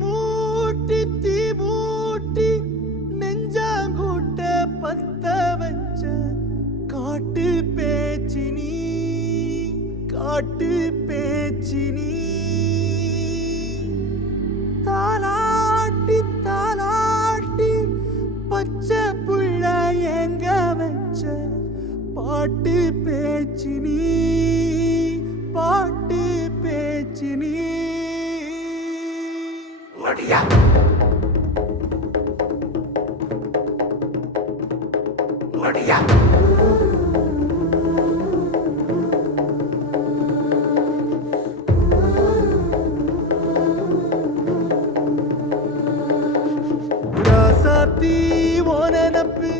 மூட்டி தீ மூட்டி நெஞ்சாங்கூட்ட பத்த வச்ச காட்டு பேச்சினி காட்டு பேச்சினி தாலாட்டி தாலாட்டி பச்சை புள்ள எங்க வச்ச பாட்டு பேச்சினி பாட்டு பேச்சினி ஒடியா ஒடியா ராசாத்தி ஓனனப்பு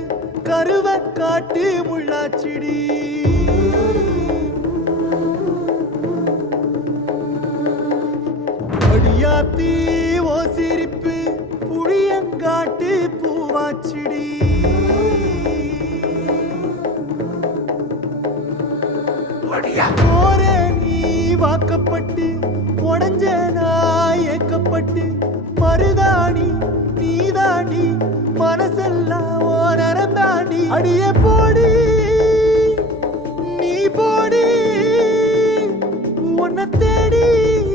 கருவ காட்டு முள்ளாச்சிடி அடியாத்தி ஓ சிரிப்பு புளியங்காட்டு பூவாச்சிடி போரே நீ வாக்கப்பட்டு உடஞ்ச நாய் ஏக்கப்பட்டு மருதாணி நீதாண்டி மனசெல்லாம் ஓ நரந்தாண்டி அடியே போடி நீ போடி உன்னை தேடி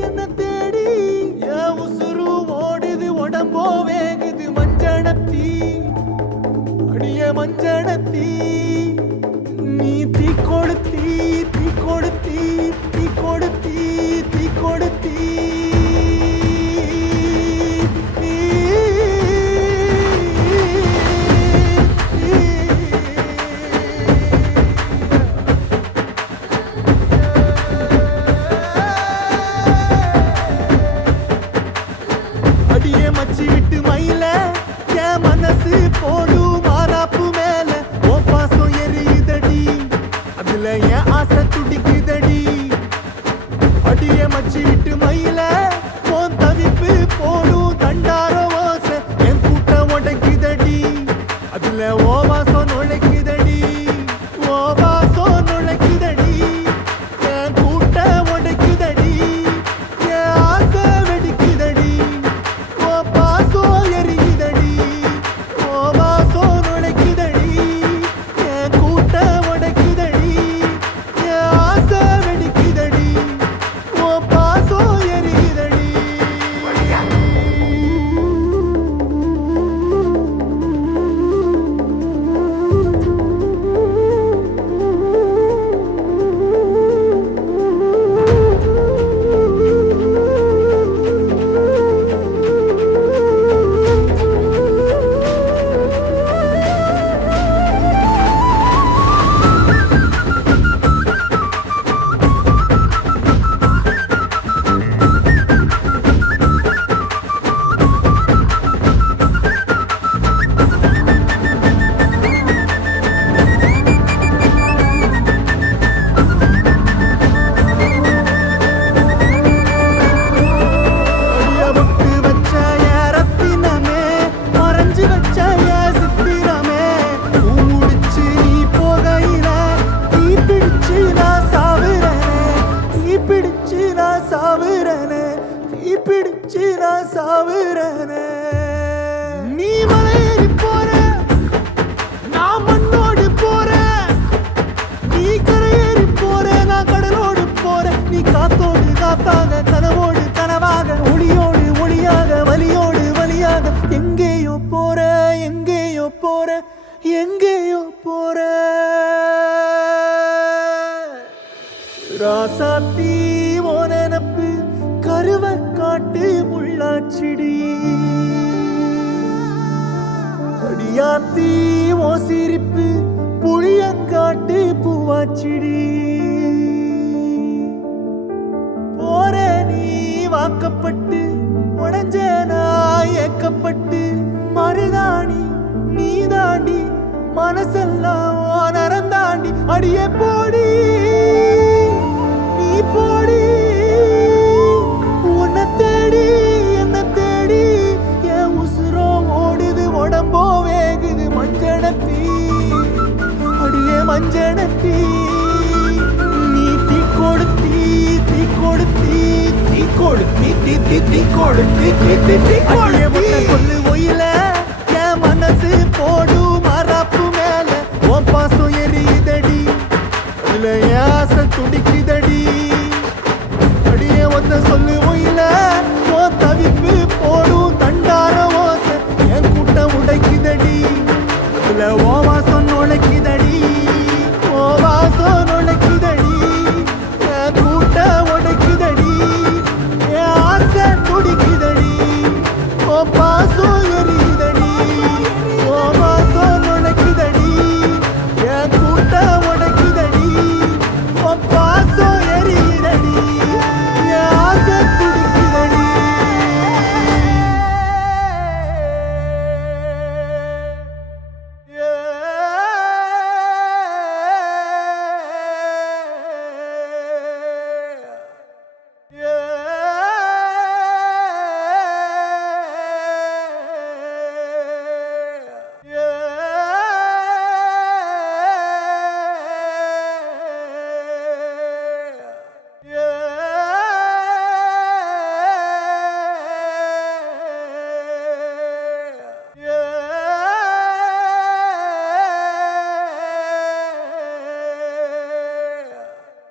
என்ன தேடி என் உசுரு ஓடுது உடம்போ வேகுது மஞ்சனத்தி அடியே மஞ்சனத்தி நீ தீ கொடுத்தி தீ கொடுத்தி தீ கொடுத்தி தீ கொடுத்தி அடியே மச்சி விட்டு மயில என் மனசு போடும் மாறாப்பு மேல ஓ பாசம் எரியுதடி அதுல என் ஆசை துடிக்குதடி அடியே மச்சி விட்டு மயில போன் தவிப்பு போடும் தண்டார ஓசை என் கூட்டம் உடைக்குதடி அதுல ஓ வாசம் நுழைக்குதடி ஓ வாசம் நுழைக்குதடி என் கூட்டம் உடைக்குதடி என் ஆசை வெடிக்குதடி ஓ பாசம் எரிக்குதடி ஓ வாசம் நுழைக்குதடி என் கூட்டம் உடைக்குதடி என் ஆசை வெடிக்குதடி ஓ பாசம் எரிக்குதடி அடியபட்டு வச்ச என் ரத்தினமே மறைஞ்சு வச்ச என் சித்திரமே பூ முடிச்சு நீ போகையில தீ பிடிச்சு நான் சாவுறனே தீ பிடிச்சு நான் சாவுறனே தீ பிடிச்சு நான் சாவுறனே நீ மலையேறி போற நான் மண்ணோடு போறேன் நீ கரையேறி போற நான் கடலோடு போறேன் நீ காத்தோடு காத்தாக கனவோடு கனவாக ஒளியோடு ஒளியாக வலியோடு வலியாக எங்கேயோ போற எங்கேயோ போற எங்கேயோ போற ராசாத்தி ஓ நெனப்பு கருவ காட்டு முள்ளாச்சிடி அடியாத்தி ஓ சிரிப்பு புளியங்காட்டு பூவாச்சிடி போரே நீ வாக்கப்பட்டு உடஞ்ச நாய் ஏக்கப்பட்டு மருதாணி நீதாண்டி மனசெல்லாம் ஓ நரந்தாண்டி அடியே போடி நீ போடி உன்னை தேடி என்ன தேடி என் உசுரோ ஓடுது உடம்போ வேகுது மஞ்சனத்தி அடியே மஞ்சனத்தி நீ தீ கொடுத்தி தீ கொடுத்தி தீ கொடுத்தி தீ தீ தீ கொளுத்தி தீ தீ தீ கொளுத்தி